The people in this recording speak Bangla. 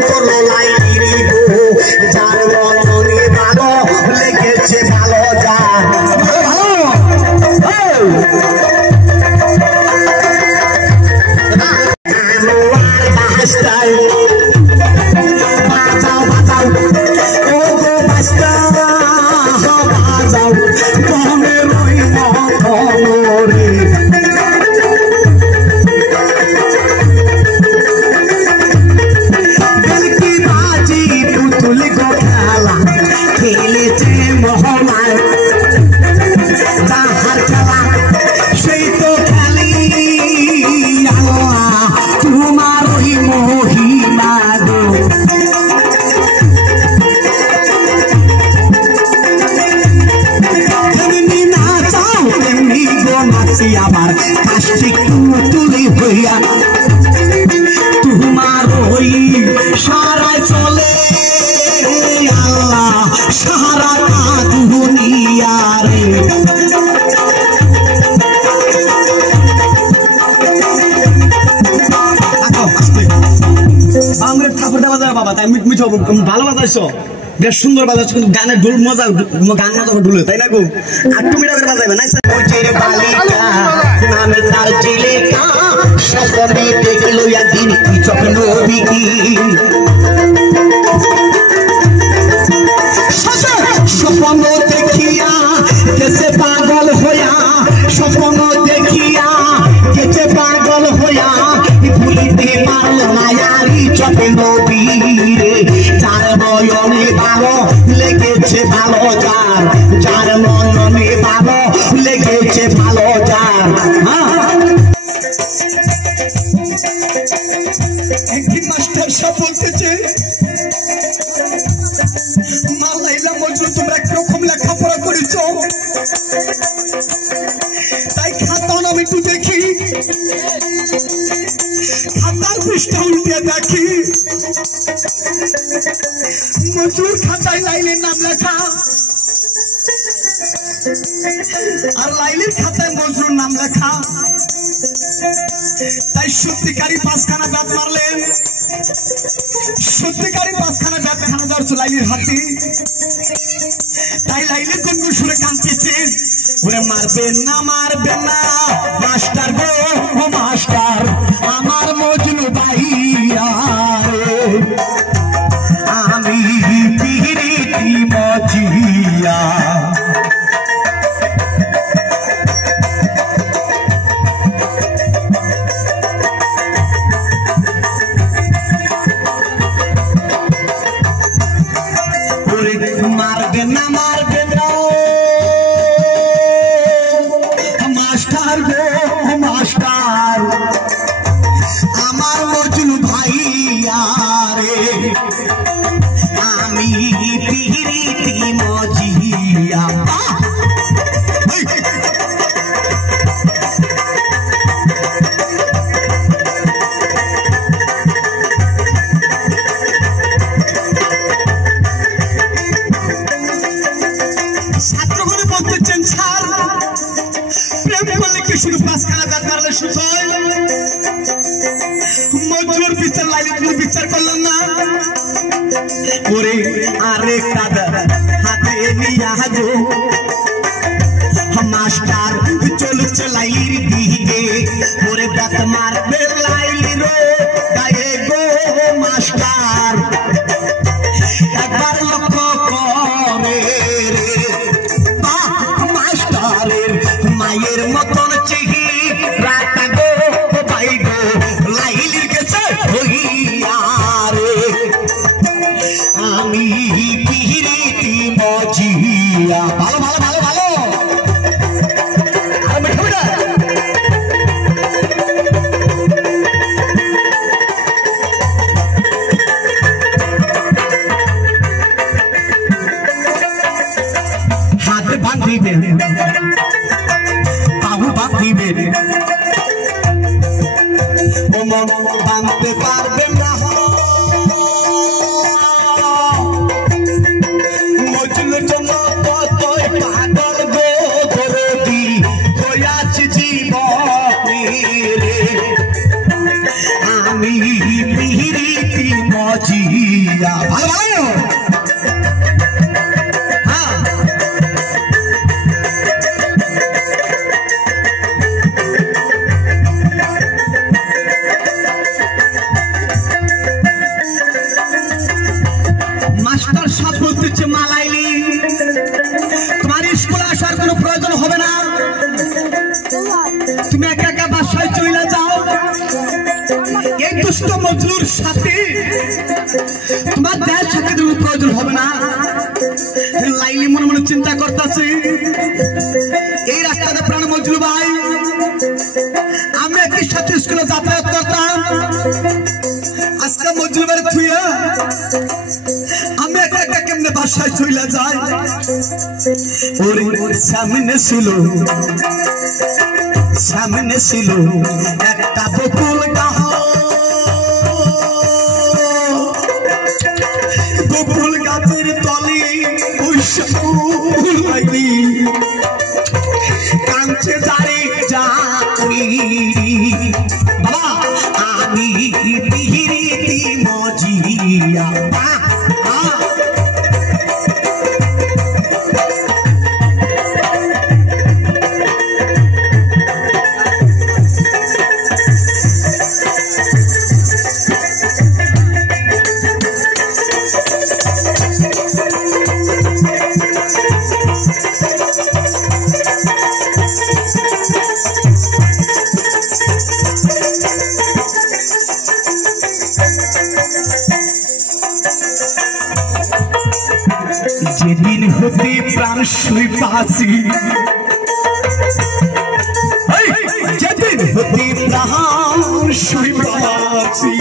তোলো লাইলি গো যার মনে ভালো লেগেছে ভালো যা বাজাও বাজাও ও গো বাস্তা বাজাও মনে রই মরে দিলকি বাজি পুতুল গো খেলা খেলেছে মোহনায় তাহার খেলা সেই তো খেলি আল্লাহ তোমার ওই মহিমা গো তেমনি নাচাও তেমনি গো নাচি আমার কাষ্টিক তুলি হইয়া তোমার ওই সারা চলে আল্লাহ সারা দুনিয়া রে ঠাকুরটা বাজায় বাবা তাই মিঠো ভালো বাজাইছো বেশ সুন্দর বাজাচ্ছ কিন্তু গানের ঢোল মজা গান মজা ঢুলে তাই না গো আর তুমি এটা করে বাজাইবে না নামে তার চিলেকা স্বপ্নে দেখলো একদিন কি স্বপ্ন বিকি স্বপ্ন দেখিয়া কেসে পাগল হইয়া স্বপ্ন দেখিয়া কেসে পাগল হইয়া ভুলিতে পারলো না আরি স্বপ্ন বীরে যার বয়নে ভালো লেগেছে ভালো যার মনে ভালো লেগেছে ভালো যার একদিন মাস্টার সাহেব বলতেছে মা লাইলা মজনু তোমরা কিরকম লেখাপড়া করেছ তাই খাতা আমি একটু দেখি খাতার পৃষ্ঠা উল্টে দেখি মজুর খাতায় লাইনের নাম লেখা আর লাইনের খাতায় মজুর নাম লেখা তাই সত্যিকারী পাঁচখানা ব্যাট মারলেন সত্যিকারী পাঁচখানা ব্যাট খানা দেওয়ার লাইনের হাতে তাই লাইনের কোন সুরে কাঁদতেছে ওরে মারবেন না মাস্টার গো ও মাস্টার আমার মজনু ভাইয়া আমি পিরিতি মজিয়া মারবেন না মাস্টার গো মাস্টার আমার মজনু ভাইয়া রে আমি পিরিতি মজিয়া ছাত্রগণ বলতেছেন স্যার প্রেম করলে কি শুধু পাঁচখানা ব্যাট মারলে সুখ হয় মজুর বিচার লাইলে কোনো বিচার করলাম না ওরে আরে কাদা হাতে নিয়ে গো মাস্টার চলছে লাইলির দিকে ওরে ব্যাট মারবে লাইলির গায়ে গো মাস্টার একবার লক্ষ্য করে মাস্টারের মায়ের মতন চেহি রাতা গো ভাই গো লাইলির গেছে হইয়া রে আমি পিরিতি মজিয়া ভালো ভালো ভালো ভালো হাত বাঁধিবে বাহু বাঁধিবে ও মন বাঁধতে পারবে না মজলুর জন্য কতই পাগল গো দরদি হইয়াছি জীবনে রে আমি পিরিতি মজিয়া ভালো হ্যাঁ মাস্টার সাহেব বলতেছে মালাইলি তোমার স্কুলে আসার কোনো প্রয়োজন হবে না তুমি একা একা বাসায় চলে যাও এই দুষ্ট মজনুর সাথে তোমার দেহের সাথে কোনো প্রয়োজন হবে না লাইলি মনে মনে চিন্তা করতেছে এই রাস্তাতে প্রাণ মজনু ভাই আমি একই সাথে স্কুলে যাতায়াত করতাম আজকে মজনু ভাই থুইয়া আমি একা একা কেমনে বাসায় চলে যাই ওর সামনে ছিল একটা বকুল গাছ বকুল গাছের তলে কাঁচে যারে যাবি বাবা আমি পিহিরিতি মজিয়া যেদিন হতে প্রাণ শুই পাছি যেদিন হতে প্রাণ শুই পাছি